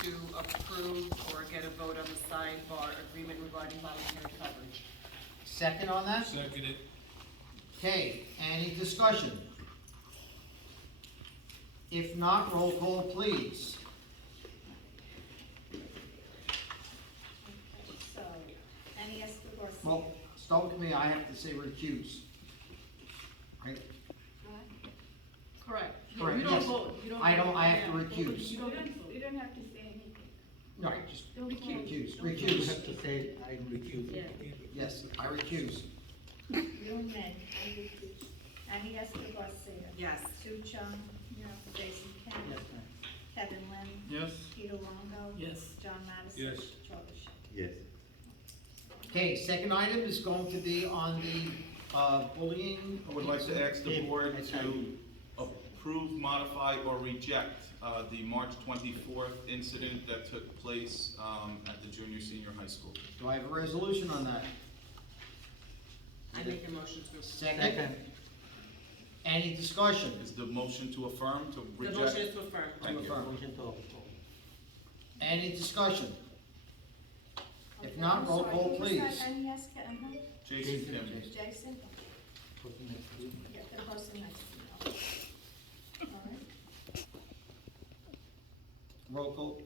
to approve or get a vote on the sidebar agreement regarding voluntary coverage. Second on that? Seconded. Okay, any discussion? If not, roll call, please. So, Annie Escobar. Well, start with me, I have to say recuse. Right? Correct. Correct, You don't yes. vote. You don't I vote. don't- I have to Yeah. recuse. You don't have to vote. You don't have to say anything. Right, just Don't recuse, vote. You recuse. have to say, I recuse. Yeah. Yes, I recuse. Young man, Annie Escobar. Yes. Sue Chung. Jason Kemp. Yes, ma'am. Kevin Lynn. Yes. Peter Longo. Yes. John Madison. Yes. Charlie Shay. Yes. Okay, second item is going to be on the bullying. I would like to ask the board Yes, to approve, modify, or reject the March 24th incident that took place at the junior, senior high school. Do I have a resolution on that? I make a motion to approve. Second. Any discussion? Is the motion to affirm, to The reject? motion is to affirm. Thank you. affirm. Motion to approve. Any discussion? If Okay, not, I'm roll sorry, call, who was please. that? Annie Escobar. Jason Jason. Kim. Jason. Put the next one. Yeah, the person next to you. All right. Roll call?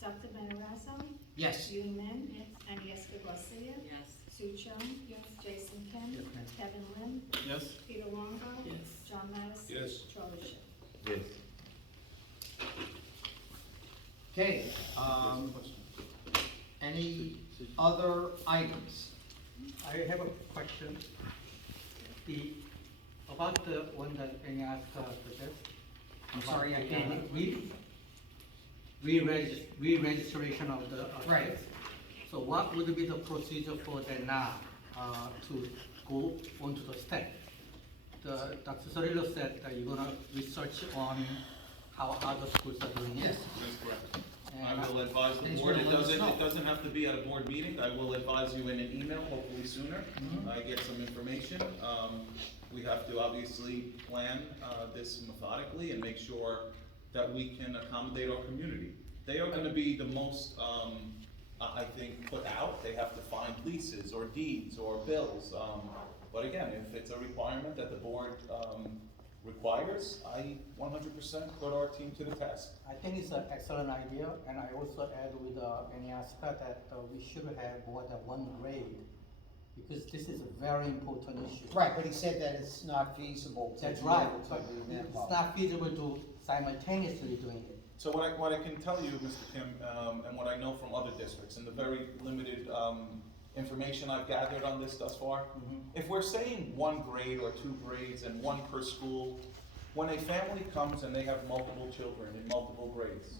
Dr. Matarazzo. Yes. Young man. Annie Escobar. Yes. Sue Chung. Yes. Jason Kemp. Yes, ma'am. Kevin Lynn. Yes. Peter Longo. Yes. John Madison. Yes. Charlie Shay. Yes. Okay, any other items? I have a question. About the one that Penny asked suggest. I'm sorry, I about can't. the re-registration of the. Right. kids. So what would be the procedure for that now, to go onto the step? Dr. Sorillo said that you're gonna research on how other schools are doing it. Yes. That's correct. And I will advise the He's board, gonna let us know. it doesn't have to be at a board meeting, I will advise you in an email, hopefully sooner. Mhm. I get some information, we have to obviously plan, this methodically and make sure that we can accommodate our community. They are gonna be the most, I think, put out, they have to find leases or deeds or bills. But again, if it's a requirement that the board, requires, I 100% put our team to the task. I think it's an excellent idea, and I also add with Aniaska that we should have more than one grade, because this is a very important issue. Right, but he said that it's not feasible to That's be right, able to but do that. it's not feasible to simultaneously doing it. So what I can tell you, Mr. Kim, and what I know from other districts, and the very limited information I've gathered on this thus far, if we're saying one grade or two grades and one per school, when a family comes and they have multiple children in multiple grades,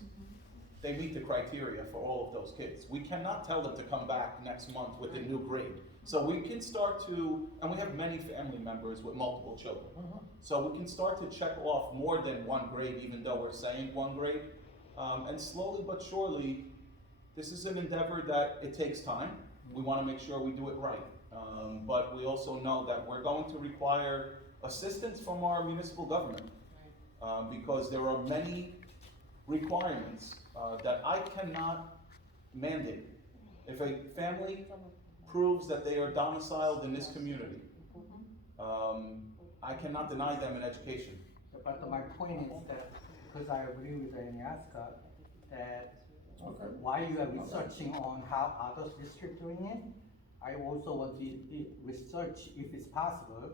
they meet the criteria for all of those kids. We cannot tell them to come back next month with a new grade. So we can start to, and we have many family members with multiple children. So we can start to check off more than one grade, even though we're saying one grade. And slowly but surely, this is an endeavor that it takes time. We want to make sure we do it right. But we also know that we're going to require assistance from our municipal government. Because there are many requirements that I cannot mandate. If a family proves that they are domiciled in this community, I cannot deny them an education. But my point is that, because I agree with Aniaska, that while you are researching on how others districts doing it, I also want to research if it's possible,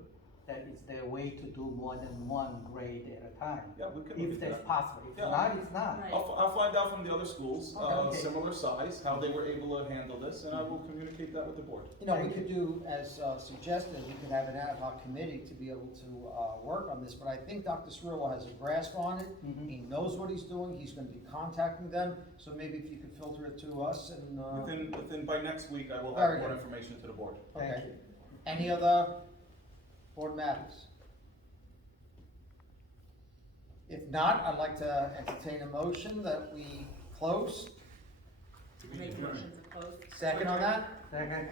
that it's their way to do more than one grade at a time. Yeah, we can If look at that's that. possible, if Yeah. not, it's not. Right. I'll find out from the other schools, Okay. similar size, how they were able to handle this, and I will communicate that with the board. You know, we could do, as suggested, we could have an ad hoc committee to be able to work on this, but I think Dr. Cirillo has a grasp on it. Mhm. He knows what he's doing, he's gonna be contacting them, so maybe if you could filter it to us and, Within, by next week, I will Very have more good. information to the board. Thank okay. you. Any other board matters? If not, I'd like to entertain a motion that we close. Make a motion to close. Second on that? Second.